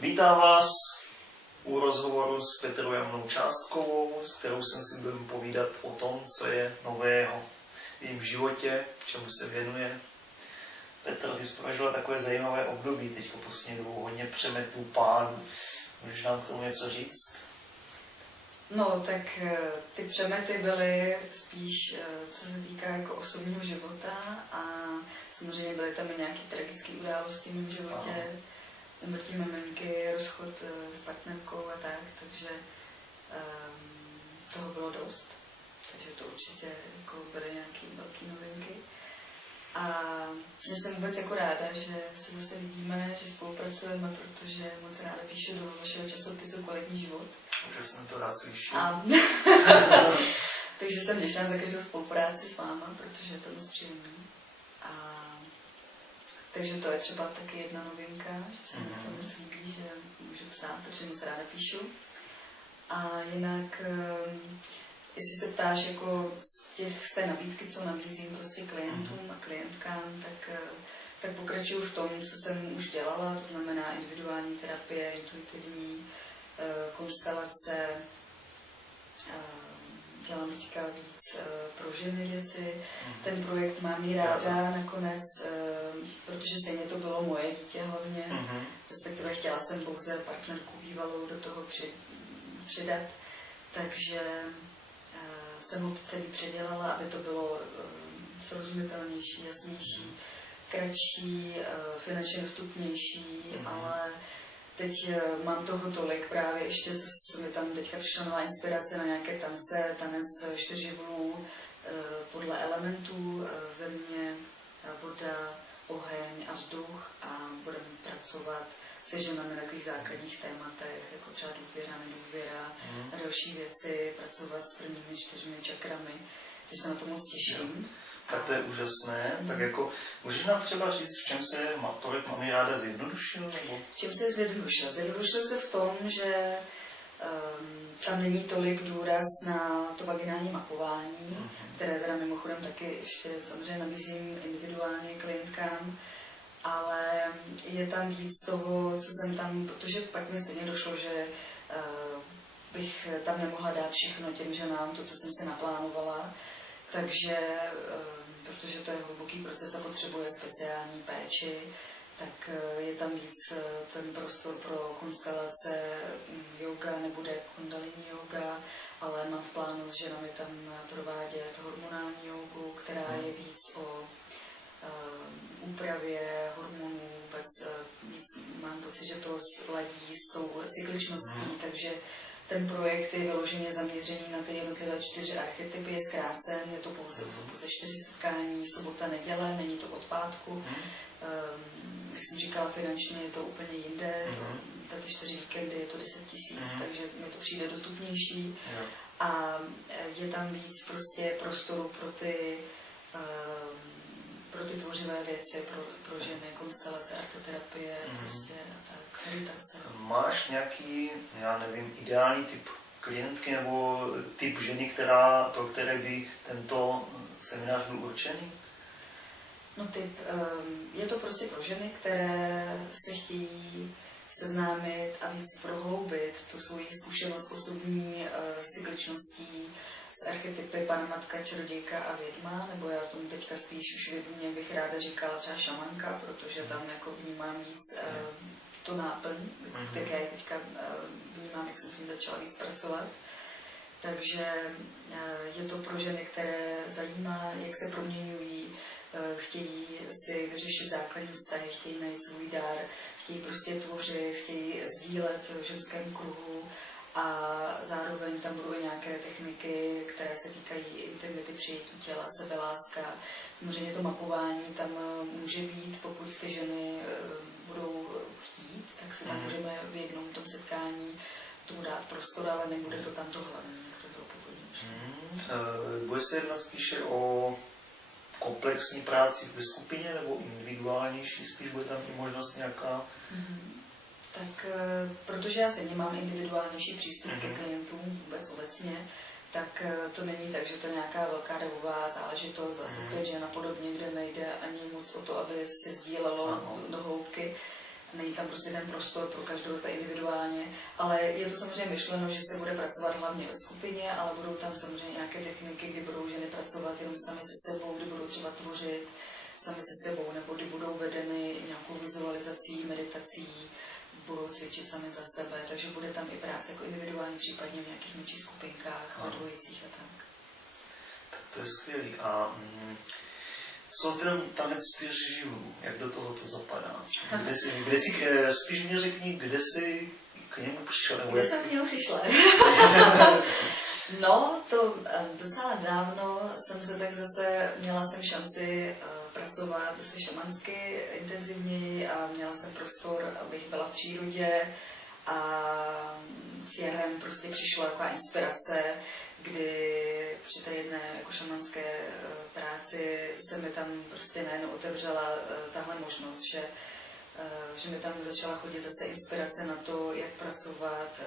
Vítám vás u rozhovoru s Petrou Janou Částkovou, s kterou jsem si budu povídat o tom, co je nového v jejím životě, čemu se věnuje. Petro, ty jsi prožila takové zajímavé období, teďko poslední dobou hodně přemetů, pádů. Můžeš nám k tomu něco říct? No, tak ty přemety byly spíš, co se týká jako osobního života a samozřejmě byly tam i nějaké tragické události v mém životě, umrtí maminky, rozchod s partnerkou a tak, takže toho bylo dost. Takže to určitě jako byly nějaké velké novinky. A já jsem vůbec jako ráda, že se zase vidíme, že spolupracujeme, protože moc ráda píšu do vašeho časopisu Kvalitní život. Že jsem to rád slyšel. Takže jsem vděčná za každou spolupráci s váma, protože je to moc příjemné. Takže to je třeba taky jedna novinka, že se mi to moc líbí, že můžu psát, protože moc ráda píšu. A jinak, jestli se ptáš jako z té nabídky, co nabízím prostě klientům a klientkám, tak pokračuju v tom, co jsem už dělala, to znamená individuální terapie, intuitivní konstelace, dělám teďka víc pro ženy věci. Ten projekt mám i ráda nakonec, protože stejně to bylo moje dítě hlavně, respektive chtěla jsem pouze partnerku bývalou do toho přidat, takže jsem ho celý předělala, aby to bylo srozumitelnější, jasnější, kratší, finančně dostupnější, ale teď mám toho tolik právě ještě, co mi tam teďka přišla nová inspirace na nějaké tance, tanec 4 vlů podle elementů, země, voda, oheň a vzduch a budeme pracovat se ženami na takových základních tématech, jako třeba důvěra, nedůvěra a další věci, pracovat s prvními 4 čakrami, takže se na to moc těším. Tak to je úžasné. Tak jako, můžeš nám třeba říct, v čem se projekt Mami ráda zjednodušil? Nebo? V čem se zjednodušil? Zjednodušil se v tom, že tam není tolik důraz na to vaginální mapování, které teda mimochodem taky ještě samozřejmě nabízím individuálně klientkám, ale je tam víc toho, co jsem tam, protože pak mi stejně došlo, že bych tam nemohla dát všechno těm ženám, to, co jsem si naplánovala, takže, protože to je hluboký proces a potřebuje speciální péči, tak je tam víc ten prostor pro konstelace, yoga, nebude kundalini yoga, ale mám v plánu s ženami tam provádět hormonální jogu, která je víc o úpravě hormonů, vůbec víc mám pocit, že to ladí s tou cykličností, takže ten projekt je vyloženě zaměřený na ty jednotlivé 4 archetypy, je zkrácen, je to pouze 4 setkání, sobota, neděle, není to od pátku. Jak jsem říkala, finančně je to úplně jinde, taky 4 víkendy je to 10 000, takže mi to přijde dostupnější. A je tam víc prostě prostoru pro ty tvořivé věci, pro ženy, konstelace, arteterapie, prostě tak, meditace. Máš nějaký, já nevím, ideální typ klientky nebo typ ženy, pro které by tento seminář byl určený? No je to prostě pro ženy, které se chtějí seznámit a víc prohloubit tu svoji zkušenost osobní s cykličností, z archetypy Panna Matka, Čarodějka a Vědma, nebo já tomu teďka spíš už vědomě bych ráda říkala třeba šamanka, protože tam jako vnímám víc to náplň, tak já teďka vnímám, jak jsem s tím začala víc pracovat. Takže je to pro ženy, které zajímá, jak se proměňují, chtějí si vyřešit základní vztahy, chtějí najít svůj dar, chtějí prostě tvořit, chtějí sdílet v ženském kruhu, a zároveň tam budou i nějaké techniky, které se týkají intimity, přijetí těla, sebeláska. Samozřejmě to mapování tam může být, pokud ty ženy budou chtít, tak si tam můžeme v jednom tom setkání tomu dát prostor, ale nebude to tam to hlavní, jak to bylo původně. Bude se jednat spíše o komplexní práci ve skupině nebo individuálnější, spíš bude tam i možnost nějaká? Tak protože já stejně mám individuálnější přístup ke klientům vůbec obecně, tak to není tak, že to je nějaká velká davová záležitost, 25 žen a podobně, kde nejde ani moc o to, aby se sdílelo do hloubky, není tam prostě ten prostor pro každou individuálně, ale je to samozřejmě myšleno, že se bude pracovat hlavně ve skupině, ale budou tam samozřejmě nějaké techniky, kdy budou ženy pracovat jenom sami se sebou, kdy budou třeba tvořit sami se sebou, nebo kdy budou vedeny nějakou vizualizací, meditací, budou cvičit sami za sebe, takže bude tam i práce jako individuální, případně v nějakých menších skupinkách, ve dvojicích a tak. Tak to je skvělý. A co ten tanec 4 živlů? Jak do toho to zapadá? Kde jsi spíš mě řekni, kde jsi k němu přišel? Kde jsem k němu přišla? No, to docela dávno jsem se tak zase, měla jsem šanci pracovat zase šamansky intenzivněji a měla jsem prostor, abych byla v přírodě a s jarem prostě přišla taková inspirace, kdy při té jedné jako šamanské práci se mi tam prostě najednou otevřela tahle možnost, že mi tam začala chodit zase inspirace na to, jak pracovat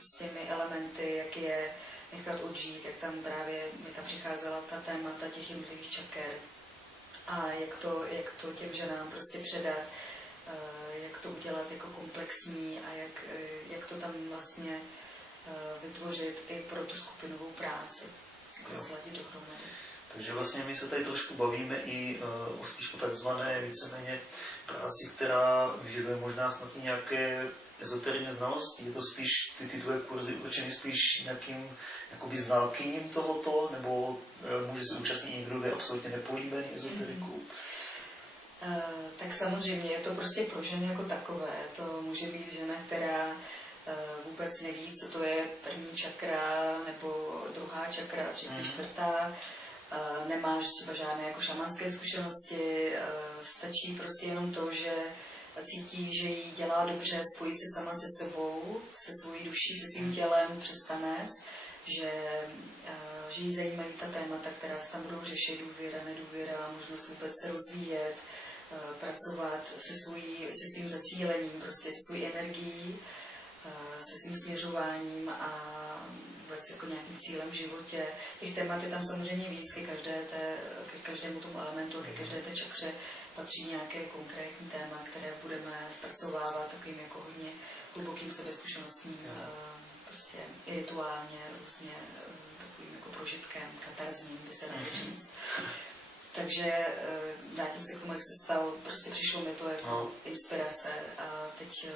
s těmi elementy, jak je nechat odžít, jak tam právě mi tam přicházela ta témata těch jednotlivých čaker a jak to těm ženám prostě předat, jak to udělat jako komplexní a jak to tam vlastně vytvořit i pro tu skupinovou práci, sladit dohromady. Takže vlastně my se tady trošku bavíme i spíš o takzvané víceméně práci, která vyžaduje možná snad nějaké ezoterní znalosti. Je to spíš ty tvoje kurzy určený spíš nějakým jakoby znalkyním tohoto, nebo může se účastnit někdo, kdo je absolutně nepolíbený ezoterikou? Tak samozřejmě je to prostě pro ženy jako takové. To může být žena, která vůbec neví, co to je první čakra nebo druhá čakra, třetí, čtvrtá. Nemáš třeba žádné jako šamanské zkušenosti, stačí prostě jenom to, že cítí, že jí dělá dobře spojit se sama se sebou, se svojí duší, se svým tělem přes tanec, že jí zajímají ta témata, která se tam budou řešit, důvěra, nedůvěra, možnost vůbec se rozvíjet, pracovat se svým zacílením, prostě se svou energií, se svým směřováním a vůbec jako nějakým cílem v životě. Těch témat je tam samozřejmě víc, ke každému tomu elementu, ke každé té čakře patří nějaké konkrétní téma, které budeme zpracovávat takovým jako hodně hlubokým sebezkušenostním, prostě i rituálně, různě takovým jako prožitkem, katarzním, by se dalo říct. Takže vrátím se k tomu, jak se stal, prostě přišlo mi to jako inspirace a teď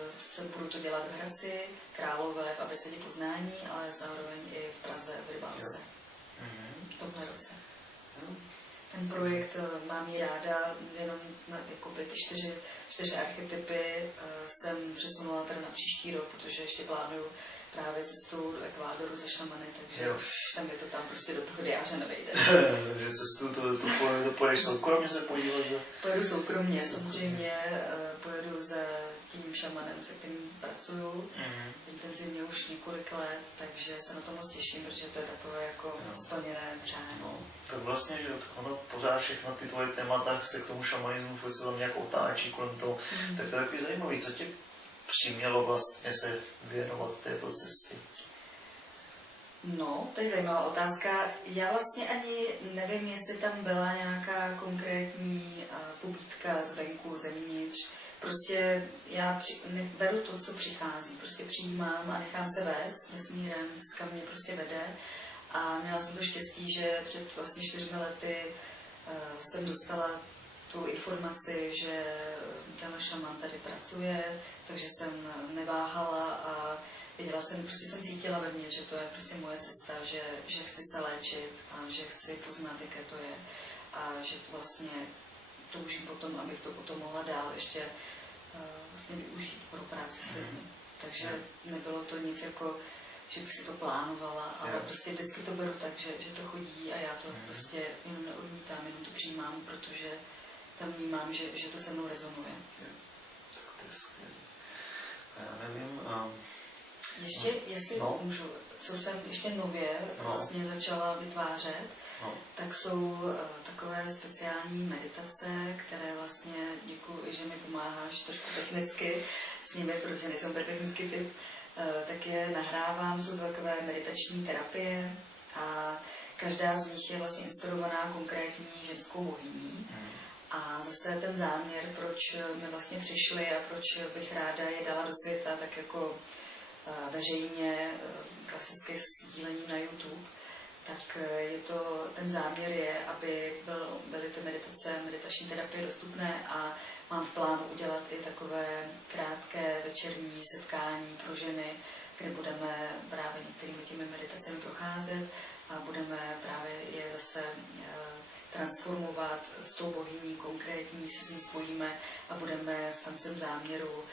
budu to dělat v Hradci Králové, v abecedě poznání, ale zároveň i v Praze, v Rybálce. V tomhle roce. Ten projekt mám jí ráda, jenom na jakoby ty čtyři archetypy jsem přesunula teda na příští rok, protože ještě plánuju právě cestu do Ekvádoru ze šamany, takže už tam je to tam prostě do toho diáře nevejde. Takže cestu to pojedeš soukromně se podívat? Pojedu soukromně, samozřejmě pojedu za tím šamanem, se kterým pracuju intenzivně už několik let, takže se na to moc těším, protože to je takové jako splněné přání. No, tak vlastně, že ono pořád všechno ty tvoje témata se k tomu šamanismu se tam nějak otáčí kolem toho, tak to je takový zajímavý, co tě přimělo vlastně se věnovat této cestě? No, to je zajímavá otázka. Já vlastně ani nevím, jestli tam byla nějaká konkrétní pobídka zvenku, zevnitř. Prostě já beru to, co přichází. Prostě přijímám a nechám se vést vesmírem, kam mě prostě vede. A měla jsem to štěstí, že před vlastně 4 lety jsem dostala tu informaci, že tenhle šaman tady pracuje, takže jsem neváhala a viděla jsem, prostě jsem cítila ve mně, že to je prostě moje cesta, že chci se léčit a že chci poznat, jaké to je a že to vlastně toužím potom, abych to potom mohla dál ještě vlastně využít pro práci s lidmi. Takže nebylo to nic jako, že bych si to plánovala, ale prostě vždycky to beru tak, že to chodí a já to prostě jenom neodmítám, jenom to přijímám, protože tam vnímám, že to se mnou rezonuje. Tak to je skvělé. A já nevím... Ještě, jestli můžu, co jsem ještě nově vlastně začala vytvářet, tak jsou takové speciální meditace, které vlastně, děkuji, že mi pomáháš trošku technicky s nimi, protože nejsem technický typ, tak je nahrávám, jsou to takové meditační terapie a každá z nich je vlastně inspirovaná konkrétní ženskou bohyní. A zase ten záměr, proč mi vlastně přišli a proč bych ráda je dala do světa, tak jako veřejně, klasické sdílení na YouTube, tak ten záměr je, aby byly ty meditační terapie dostupné a mám v plánu udělat i takové krátké večerní setkání pro ženy, kde budeme právě některými těmi meditacemi procházet a budeme právě je zase transformovat s tou bohyní konkrétní, se s ní spojíme a budeme s tancem záměru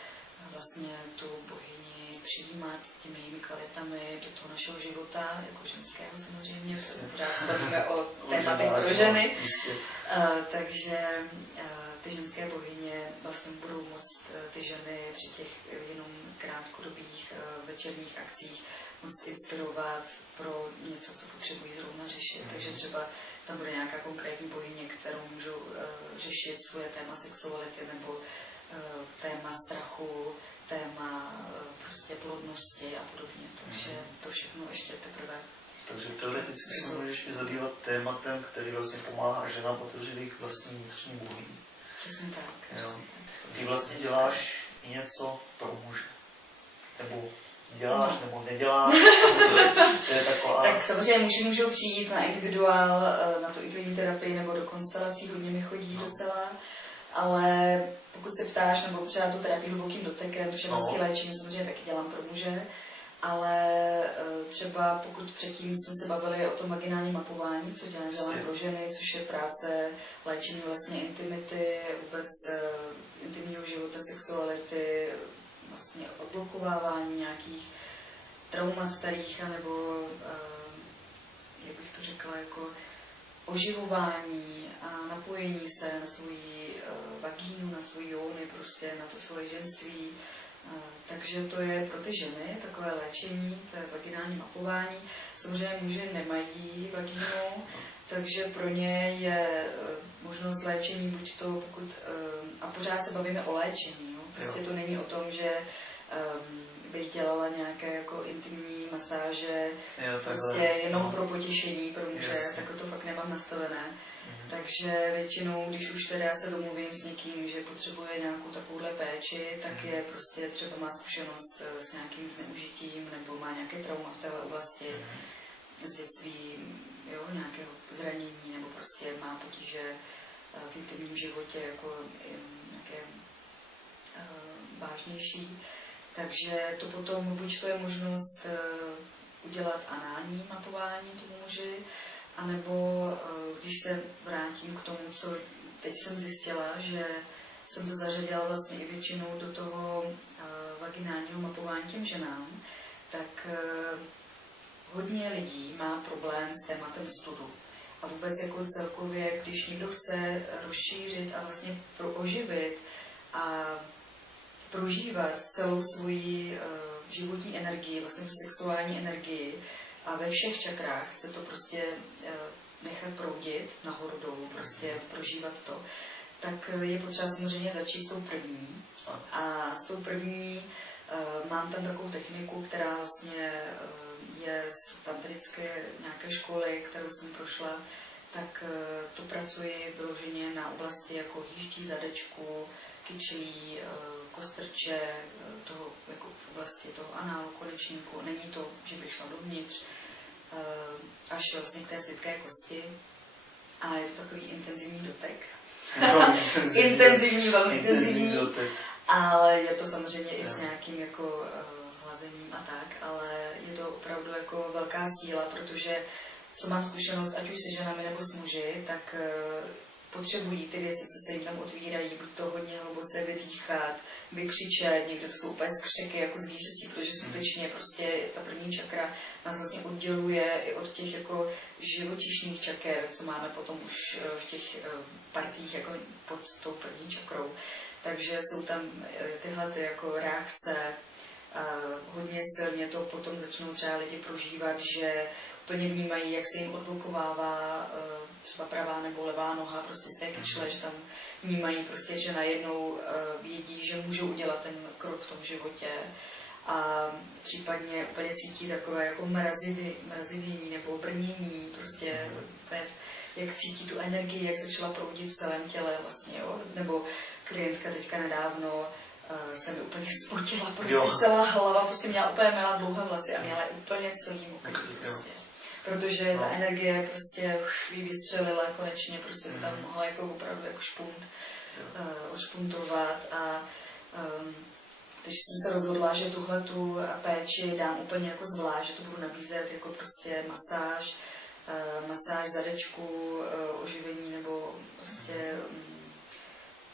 vlastně tu bohyni přijímat těmi jejími kvalitami do toho našeho života, jako ženského samozřejmě, pořád se bavíme o tématech pro ženy. Takže ty ženské bohyně vlastně budou moct ty ženy při těch jenom krátkodobých večerních akcích moc inspirovat pro něco, co potřebují zrovna řešit. Takže třeba tam bude nějaká konkrétní bohyně, kterou můžou řešit svoje téma sexuality nebo téma strachu, téma prostě plodnosti a podobně. Takže to všechno ještě teprve. Takže teoreticky se můžeš i zabývat tématem, který vlastně pomáhá ženám otevřít jejich vlastní vnitřní bohyni. Přesně tak. Ty vlastně děláš i něco pro muže. Nebo děláš, nebo neděláš. To je taková... Tak samozřejmě muži můžou přijít na individuál, na tu intuitivní terapii nebo do konstelací, hodně mi chodí docela. Ale pokud se ptáš, nebo třeba tu terapii hlubokým dotekem, to šamanské léčení samozřejmě taky dělám pro muže, ale třeba pokud předtím jsme se bavili o tom vaginálním mapování, co dělám pro ženy, což je práce léčení vlastně intimity, vůbec intimního života, sexuality, vlastně odblokovávání nějakých traumat starých, anebo jak bych to řekla, jako oživování a napojení se na svoji vagínu, na svou jóny, prostě na to svoje ženství. Takže to je pro ty ženy takové léčení, to je vaginální mapování. Samozřejmě muži nemají vagínu, takže pro ně je možnost léčení buď to, pokud, a pořád se bavíme o léčení, jo? Prostě to není o tom, že bych dělala nějaké jako intimní masáže, prostě jenom pro potěšení pro muže, tak to fakt nemám nastavené. Takže většinou, když už teda já se domluvím s někým, že potřebuje nějakou takovouhle péči, tak je prostě třeba má zkušenost s nějakým zneužitím nebo má nějaké trauma v téhle oblasti z dětství, jo, nějakého zranění nebo prostě má potíže v intimním životě jako nějaké vážnější. Takže to potom buď to je možnost udělat anální mapování tomu muži, anebo když se vrátím k tomu, co teď jsem zjistila, že jsem to zařadila vlastně i většinou do toho vaginálního mapování těm ženám, tak hodně lidí má problém s tématem studu. A vůbec jako celkově, když někdo chce rozšířit a vlastně oživit a prožívat celou svoji životní energii, vlastně tu sexuální energii a ve všech čakrách chce to prostě nechat proudit nahoru dolů, prostě prožívat to, tak je potřeba samozřejmě začít s tou první. A s tou první mám tam takovou techniku, která vlastně je z tantrické nějaké školy, kterou jsem prošla, tak tu pracuji vyloženě na oblasti jako hýždí, zadečku, kyčlí, kostrče, toho, jako v oblasti toho análu, konečníku. Není to, že bych šla dovnitř, až vlastně k té slitké kosti. A je to takový intenzivní dotek. Intenzivní, velmi intenzivní. Dotek. Ale je to samozřejmě i s nějakým jako hlazením a tak, ale je to opravdu jako velká síla, protože co mám zkušenost, ať už se ženami nebo s muži, tak potřebují ty věci, co se jim tam otvírají, buď to hodně hluboce vydýchat, vykřičet, někdo to jsou úplně skřeky jako zvířecí, protože skutečně prostě ta první čakra nás vlastně odděluje i od těch jako živočišných čaker, co máme potom už v těch partích jako pod tou první čakrou. Takže jsou tam tyhle ty jako reakce, hodně silně to potom začnou třeba lidi prožívat, že úplně vnímají, jak se jim odblokovává třeba pravá nebo levá noha prostě z té kyčle, že tam vnímají prostě, že najednou vědí, že můžou udělat ten krok v tom životě a případně úplně cítí takové jako mrazivění nebo brnění, prostě jak cítí tu energii, jak začala proudit v celém těle vlastně, jo? Nebo klientka teďka nedávno se mi úplně spotila, prostě celá hlava, prostě měla úplně měla dlouhé vlasy a měla úplně celý mokrý prostě. Protože ta energie prostě už jí vystřelila konečně, prostě to tam mohla jako opravdu jako špunt odšpuntovat a takže jsem se rozhodla, že tuhletu péči dám úplně jako zvlášť, že to budu nabízet jako prostě masáž zadečku, oživení nebo prostě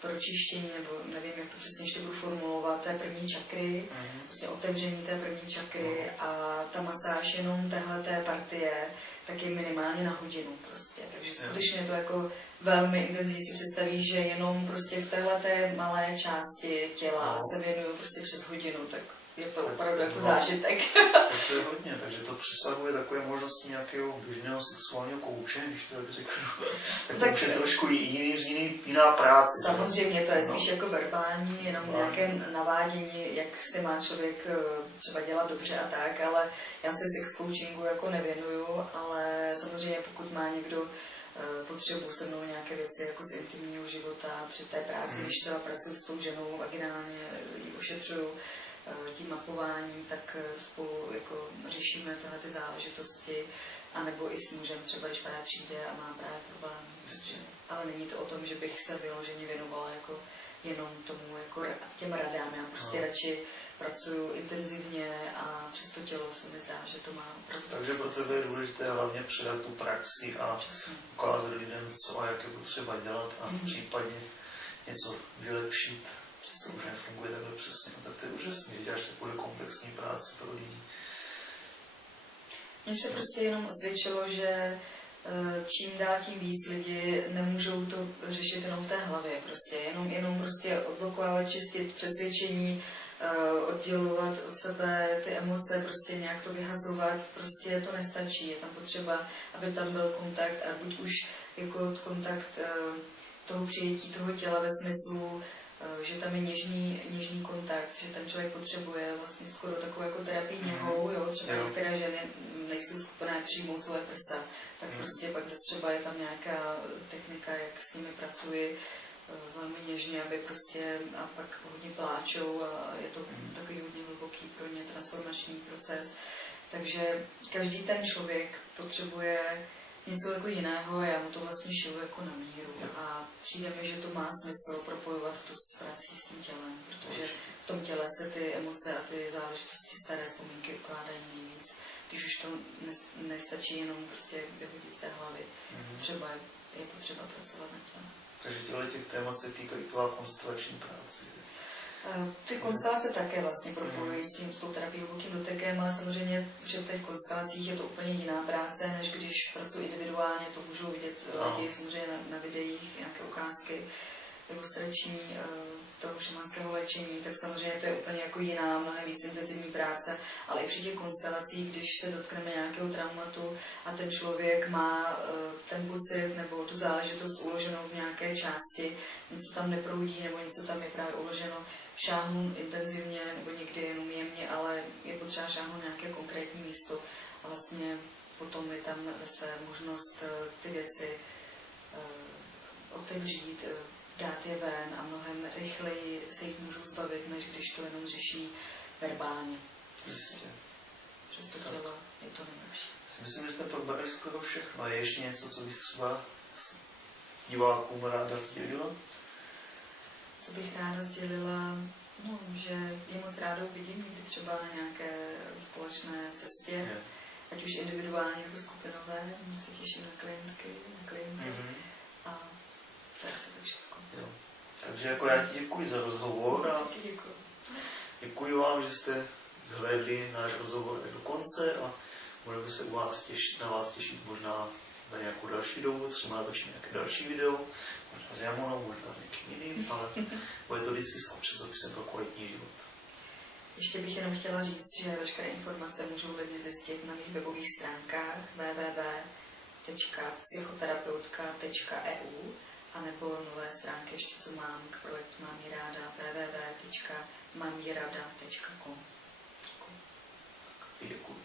pročištění, nebo nevím, jak to přesně ještě budu formulovat, té první čakry, prostě otevření té první čakry a ta masáž jenom téhleté partie, tak je minimálně na hodinu prostě. Takže skutečně to jako velmi intenzivně si představí, že jenom prostě v téhleté malé části těla se věnuju prostě přes hodinu, tak je to opravdu jako zážitek. Tak to je hodně, takže to přesahuje takové možnosti nějakého běžného sexuálního kouče, když to tak řeknu. Tak už je trošku jiná práce. Samozřejmě to je spíš jako verbální, jenom nějaké navádění, jak se má člověk třeba dělat dobře a tak, ale já se sex coachingu jako nevěnuju, ale samozřejmě pokud má někdo potřebu se mnou nějaké věci jako z intimního života při té práci, když třeba pracuji s tou ženou vaginálně, ji ošetřuju tím mapováním, tak spolu jako řešíme tyhle ty záležitosti, anebo i s mužem třeba, když právě přijde a má právě problém. Ale není to o tom, že bych se vyloženě věnovala jako jenom tomu jako těm radám. Já prostě radši pracuju intenzivně a přes to tělo se mi zdá, že to má opravdu. Takže pro tebe je důležité hlavně předat tu praxi a ukázat lidem, co a jak je potřeba dělat a případně něco vylepšit. To už nefunguje takhle přesně, no, tak to je úžasný, že děláš takovou komplexní práci pro lidi. Mně se prostě jenom osvědčilo, že čím dál tím víc lidi nemůžou to řešit jenom v té hlavě, prostě jenom prostě odblokovávat, čistit přesvědčení, oddělovat od sebe ty emoce, prostě nějak to vyhazovat, prostě to nestačí, je tam potřeba, aby tam byl kontakt a buď už jako kontakt toho přijetí toho těla ve smyslu, že tam je něžný kontakt, že ten člověk potřebuje vlastně skoro takovou jako terapii něhou, jo, třeba některé ženy nejsou schopné přijmout svoje prsa, tak prostě pak zase třeba je tam nějaká technika, jak s nimi pracuji velmi něžně, aby prostě a pak hodně pláčou a je to takový hodně hluboký pro ně transformační proces. Takže každý ten člověk potřebuje něco jako jiného a já mu to vlastně šiju jako na míru a přijde mi, že to má smysl propojovat to s prací s tím tělem, protože v tom těle se ty emoce a ty záležitosti, staré vzpomínky ukládají nejvíc, když už to nestačí jenom prostě vyhodit z té hlavy. Třeba je potřeba pracovat na těle. Takže těch témat se týkají tvá konstelační práce. Ty konstelace také vlastně propojují s tou terapií hlubokým dotekem, ale samozřejmě při těch konstelacích je to úplně jiná práce, než když pracuji individuálně, to můžou vidět lidi samozřejmě na videích, nějaké ukázky ilustrační toho šamanského léčení, tak samozřejmě to je úplně jako jiná, mnohem víc intenzivní práce, ale i při těch konstelacích, když se dotkneme nějakého traumatu a ten člověk má ten pocit nebo tu záležitost uloženou v nějaké části, něco tam neproudí nebo něco tam je právě uloženo, šáhnu intenzivně nebo někdy jenom jemně, ale je potřeba šáhnout nějaké konkrétní místo a vlastně potom je tam zase možnost ty věci otevřít, dát je ven a mnohem rychleji se jich můžu zbavit, než když to jenom řeší verbálně. Přes to tělo je to nejlepší. Myslím, že jsme probrali skoro všechno. Je ještě něco, co bys třeba divákům ráda sdělila? Co bych ráda sdělila? No, že je moc ráda vidím někdy třeba na nějaké společné cestě, ať už individuální nebo skupinové, se těším na klienty. A to je asi tak všechno. Takže jako já ti děkuji za rozhovor a děkuji vám, že jste zhlédli náš rozhovor do konce a budeme se na vás těšit možná za nějakou další dobu, třeba natočím nějaké další video, možná s Jamonou, možná s někým jiným, ale bude to vždycky s časopisem pro kvalitní život. Ještě bych jenom chtěla říct, že veškeré informace můžou lidé zjistit na mých webových stránkách www.psychoterapeutka.eu anebo nové stránky ještě, co mám k projektu Mám ji ráda, www.mamjirada.com. Děkuji.